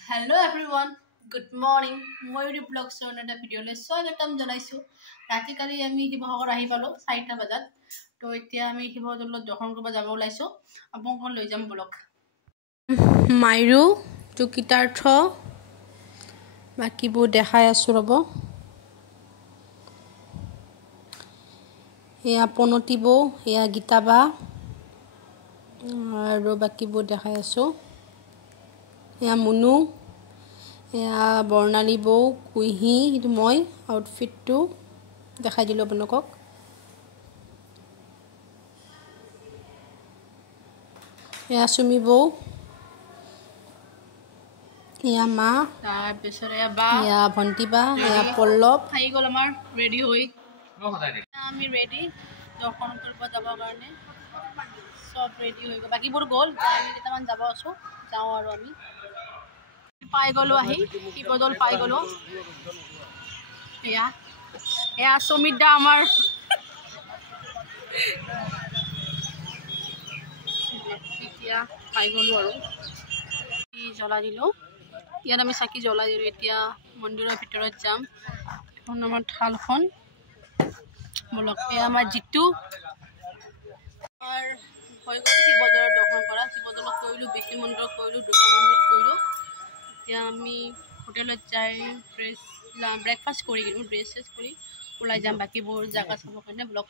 Hello everyone, good morning. Moyuri Vlogs এটা ভিডিঅ'লৈ স্বাগতম জনাইছো। ৰাতি কালি আমি শিৱসাগৰ আহি পালো 4টা বজাত। তো এতিয়া আমি শিৱদৌলত দৰ্শন কৰিব যাব ওলাইছো। আপোনাক লৈ যাম ব্লগ। মাইৰু চুকিতাৰ্থ বাকিবোৰ দেখাই আছো ৰব। এয়া পনতিব, এয়া গীতাবা আৰু বাকিবোৰ দেখাই আছো। এয়া মুনু, এয়া বৰ্ণালী বৌ, কুইহি, এইটো মই আউটফিটটো দেখাই দিলোঁ আপোনালোকক। এয়া চুমি বৌ, এয়া মা, তাৰপিছত এয়া বা, এয়া ভণ্টি বা, এয়া পল্লৱ আহি গ'ল আমাৰ ৰেডি হৈ। আমি ৰেডি দৰ্শন কৰিব যাবৰ কাৰণে চব ৰেডি হৈ গ'ল। বাকীবোৰ গ'ল, আমি কেইটামান যাব আছো, যাওঁ আৰু আমি পাই গ'লো আহি শিৱদৌল পাই গ'লো। এয়া এয়া সুমিত দা আমাৰ এতিয়া পাই গ'লো আৰু জ্বলাই দিলোঁ। ইয়াত আমি চাকি জ্বলাই দিলোঁ। এতিয়া মন্দিৰৰ ভিতৰত যাম। এখন আমাৰ থালখন বলক। এয়া আমাৰ জিতু হৈ গ'ল শিৱদৌলৰ দৰ্শন কৰা। শিৱদৌলত কৰিলোঁ, বিষ্ণু মন্দিৰত কৰিলোঁ, দুৰ্গা মন্দিৰত কৰিলোঁ। এতিয়া আমি হোটেলত যাই ব্ৰেকফাষ্ট কৰি দিলোঁ। ড্ৰেছ চেছ কৰি ওলাই যাম বাকীবোৰ জেগা চাবৰ কাৰণে ব্লগ।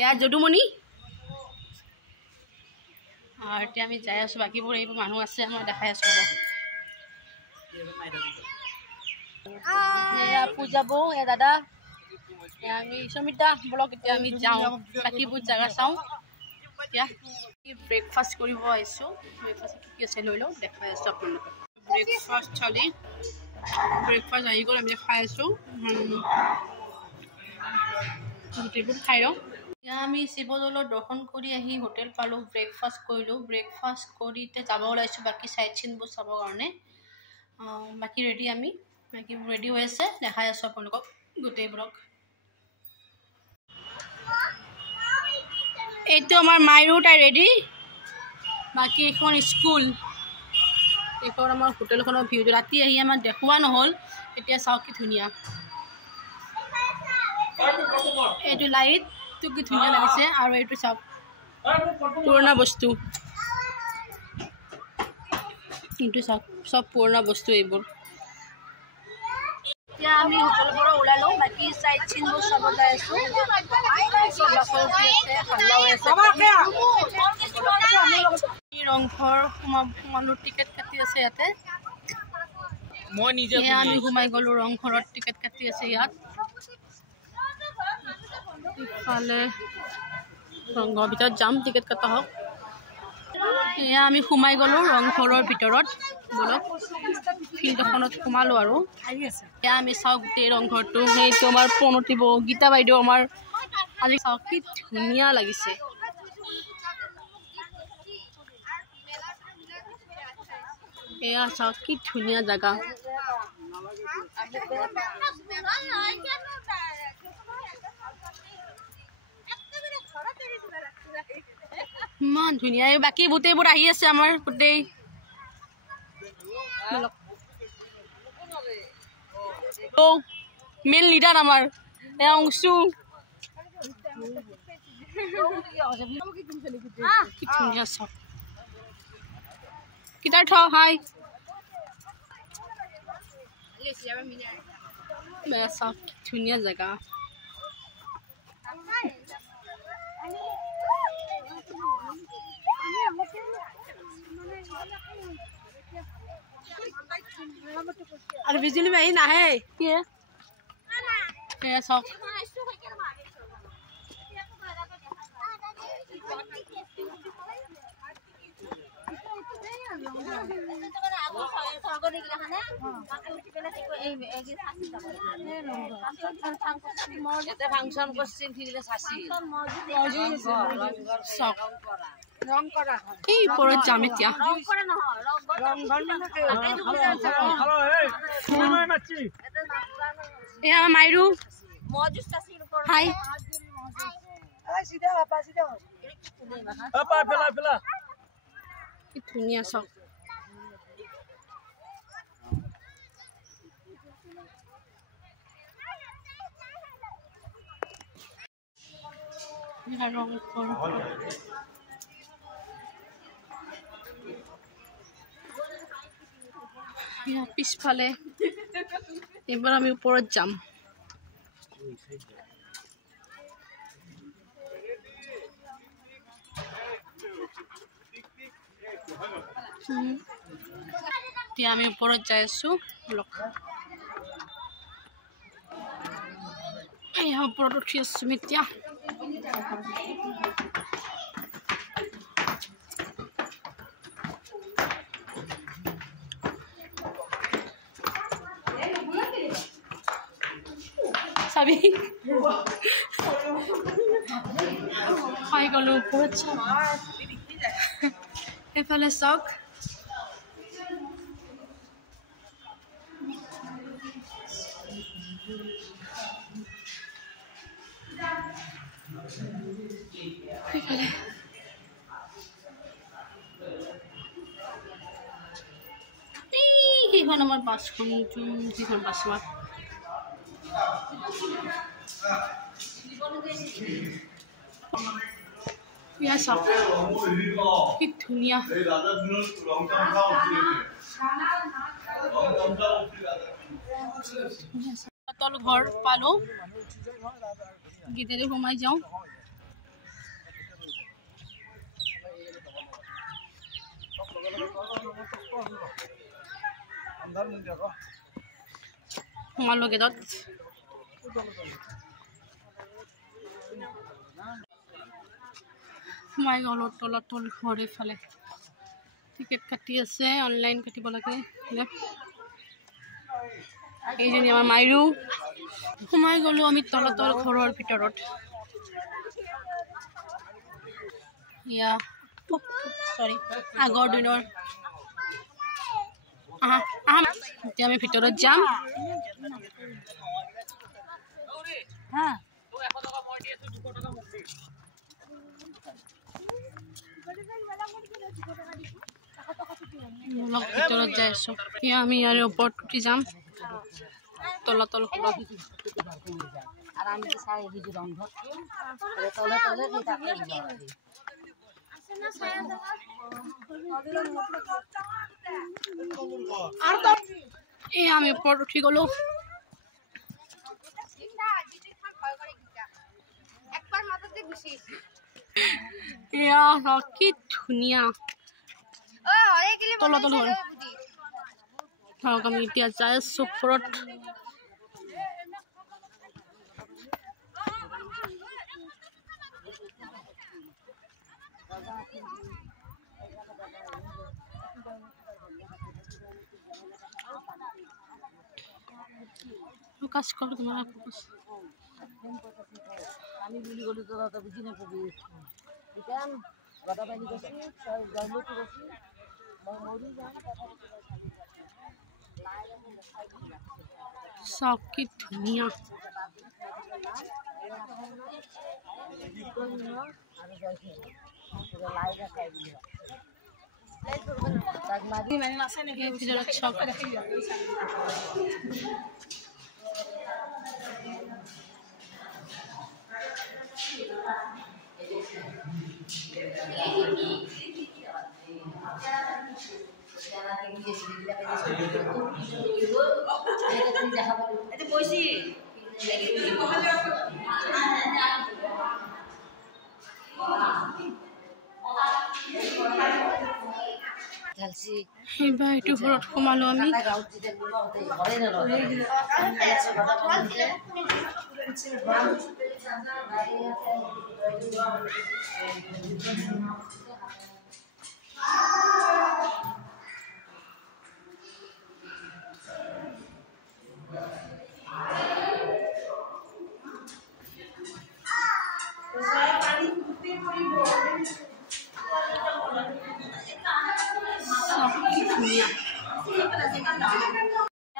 এয়া যদুমণি আৰু এতিয়া আমি যাই আছোঁ। বাকীবোৰ এইবোৰ মানুহ আছে, মই দেখাই আছোঁ। এয়া পূজা বৌ, এয়া দাদা, এয়া আমি সুমিতা ব্লগ। এতিয়া আমি যাওঁ, বাকীবোৰ জেগা চাওঁ। এতিয়া ব্ৰেকফাষ্ট কৰিব আহিছোঁ। ব্ৰেকফাষ্ট কি আছে লৈ লওঁ, দেখাই আছোঁ আপোনালোকক। ব্ৰেকফাষ্ট থালি, ব্ৰেকফাষ্ট আহি গ'ল, আমি খাই আছোঁ। গোটেইবোৰ খাই লওঁ। এতিয়া আমি শিৱদৌলত দৰ্শন কৰি আহি হোটেল পালোঁ, ব্ৰেকফাষ্ট কৰিলোঁ। ব্ৰেকফাষ্ট কৰি এতিয়া যাব ওলাইছোঁ বাকী চাইট চিনবোৰ চাবৰ কাৰণে। বাকী ৰেডি, আমি বাকীবোৰ ৰেডি হৈ আছে, দেখাই আছোঁ আপোনালোকক গোটেইবোৰক। এইটো আমাৰ মাইৰু, তাই ৰেডি। বাকী এইখন স্কুল, এইখন আমাৰ হোটেলখনৰ ভিউটো। ৰাতি আহি আমাৰ দেখুওৱা নহ'ল, এতিয়া চাওক কি ধুনীয়া। এইটো লাইটটো কি ধুনীয়া লাগিছে। আৰু এইটো চাওক পুৰণা বস্তু, এইটো চাওক চব পুৰণা বস্তু এইবোৰ। এতিয়া আমি হোটেলৰ পৰা ওলাই লওঁ, বাকী চাইট চিনবোৰ চাব যাই আছোঁ। ৰংঘৰ সোমালো, টিকেট কাটি আছে ইয়াতে। আমি সোমাই গ'লো ৰংঘৰত, টিকেট কাটি আছে ইয়াত। ইফালে ৰংঘৰৰ ভিতৰত যাম, টিকেট কটা হওক। এয়া আমি সোমাই গ'লো ৰংঘৰৰ ভিতৰত বলক। ফিল্ড এখনত সোমালো আৰু এয়া আমি চাওক গোটেই ৰংঘৰটো। সেইটো আমাৰ পনতিব গীতা বাইদেউ আমাৰ। আজি চাওক কি ধুনীয়া লাগিছে। এয়া চাওক কি ধুনীয়া জেগা। ইমান ধুনীয়া। বাকী গোটেইবোৰ আহি আছে আমাৰ গোটেই। মেইন লিডাৰ আমাৰ এয়া অংশু। কি ধুনীয়া চাওক। কিতাৰ্থ হাই। চাওক ধুনীয়া জেগা। আৰু বিজুলী মাৰি নাহে কি চাওক। ফাংচন কৰছেন এই ওপৰত যাম এতিয়া। এয়া মাইৰু হাই। কি ধুনীয়া চাওক। পিছফালে এবাৰ আমি ওপৰত যাম। এতিয়া আমি ওপৰত যাই আছো। এয়া ওপৰত উঠি আছো এতিয়া। চাবি খাই গলো ওপৰত এইফালে চাওক। সেইখন আমাৰ বাছখন যিখন বাছ কি ধুনীয়া। তল ঘৰ পালো, গেটেৰে সোমাই যাওঁ। সোমালো গেটত। সোমাই গ'লো তল ঘৰ এইফালে। টিকেট কাটি আছে, অনলাইন কাটিব লাগে। এইজনী আমাৰ মাইৰু। সোমাই গ'লো আমি তল ঘৰৰ ভিতৰত। ইয়া সৰি আগৰ দিনৰ। এতিয়া আমি ভিতৰত যাম। ভিতৰত যাই আছো। এতিয়া আমি ইয়াৰে ওপৰত উঠি যাম। তল আমি ওপৰত উঠি গলো। কি ধুনীয়া তল আমি এতিয়া যাই আছো ওপৰত। কাজ করো তোমার আমি বুলি গলি তো দাদা বুঝি না কবি ইতাম দাদা বানি গছি জয়লো তো গছি মরি যান সব কি দুনিয়া আর যাইছে পুরো লাইভ খাই দিল তাগমাদি মানে আছে নাকি ভিতরে সব এবার একটু ঘৰত সোমালো আমি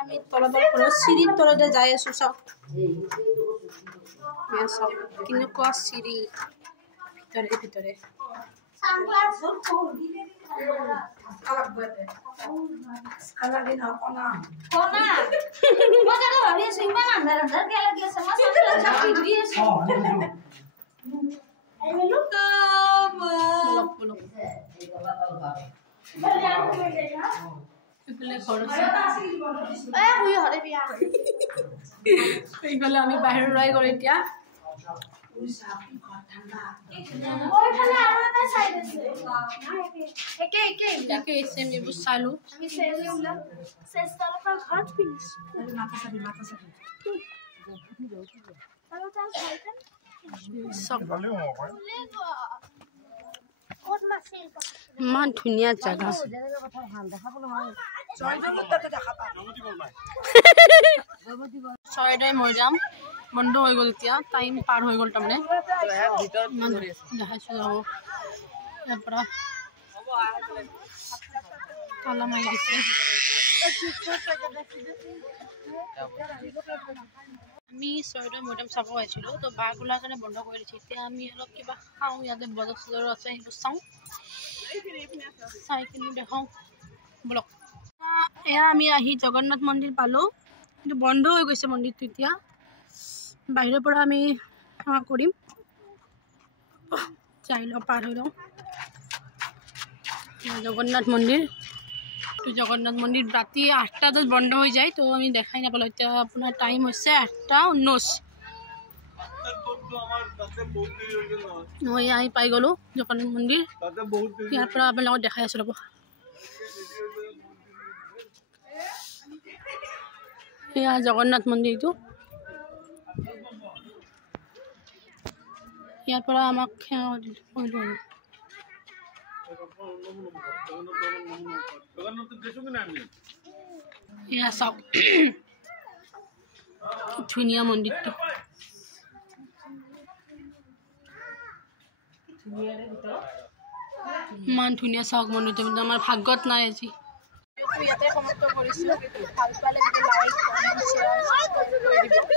আমি তলতে সিঁড়িৰ তলতে যাই আছো সব কেনেকুৱা সিঁড়ি ভিতৰে এইফালে আমি বাহিৰ ওলাই গ'লো এতিয়া চালো ইমান ধুনীয়া জাগা চৰাইদেউ মৈদাম বন্ধ হৈ গ'ল এতিয়া টাইম পাৰ হৈ গ'ল তাৰমানে দেখাইছোঁ যাব ইয়াৰ পৰা তালা মাৰি দিছে আমি চৰাইদেউ মৈদাম চাব আহিছিলোঁ তো বাঘ ওলাৰ কাৰণে বন্ধ কৰি দিছে এতিয়া আমি অলপ কিবা খাওঁ ইয়াতে বজাৰ চজাৰ আছে সেইবোৰ চাওঁ চাই কিনে দেখাওঁ বলক এয়া আমি আহি জগন্নাথ মন্দিৰ পালোঁ কিন্তু বন্ধ হৈ গৈছে মন্দিৰটো এতিয়া বাহিৰৰ পৰা আমি সেৱা কৰিম যাই লওঁ পাৰ হৈ লওঁ জগন্নাথ মন্দিৰ জগন্নাথ মন্দিৰ ৰাতি 8টা বজাত বন্ধ হৈ যায় তো আমি দেখাই নাপালোঁ এতিয়া আপোনাৰ টাইম হৈছে 8:19 মই আহি পাই গ'লোঁ জগন্নাথ মন্দিৰ ইয়াৰ পৰা আপোনালোকক দেখাই আছোঁ ৰ'ব এয়া জগন্নাথ মন্দিৰটো ইয়াৰ পৰা আমাক সেৱা কৰিলোঁ আৰু এয়া চাওক ধুনীয়া মন্দিৰটো ইমান ধুনীয়া চাওক মন্দিৰটো আমাৰ ভাগ্যত নাই আজি ইয়াতে সমাপ্ত কৰিছোঁ ভাল পালে লাইক কমেণ্ট শ্বেয়াৰ ছাবস্ক্ৰাইব কৰি দিব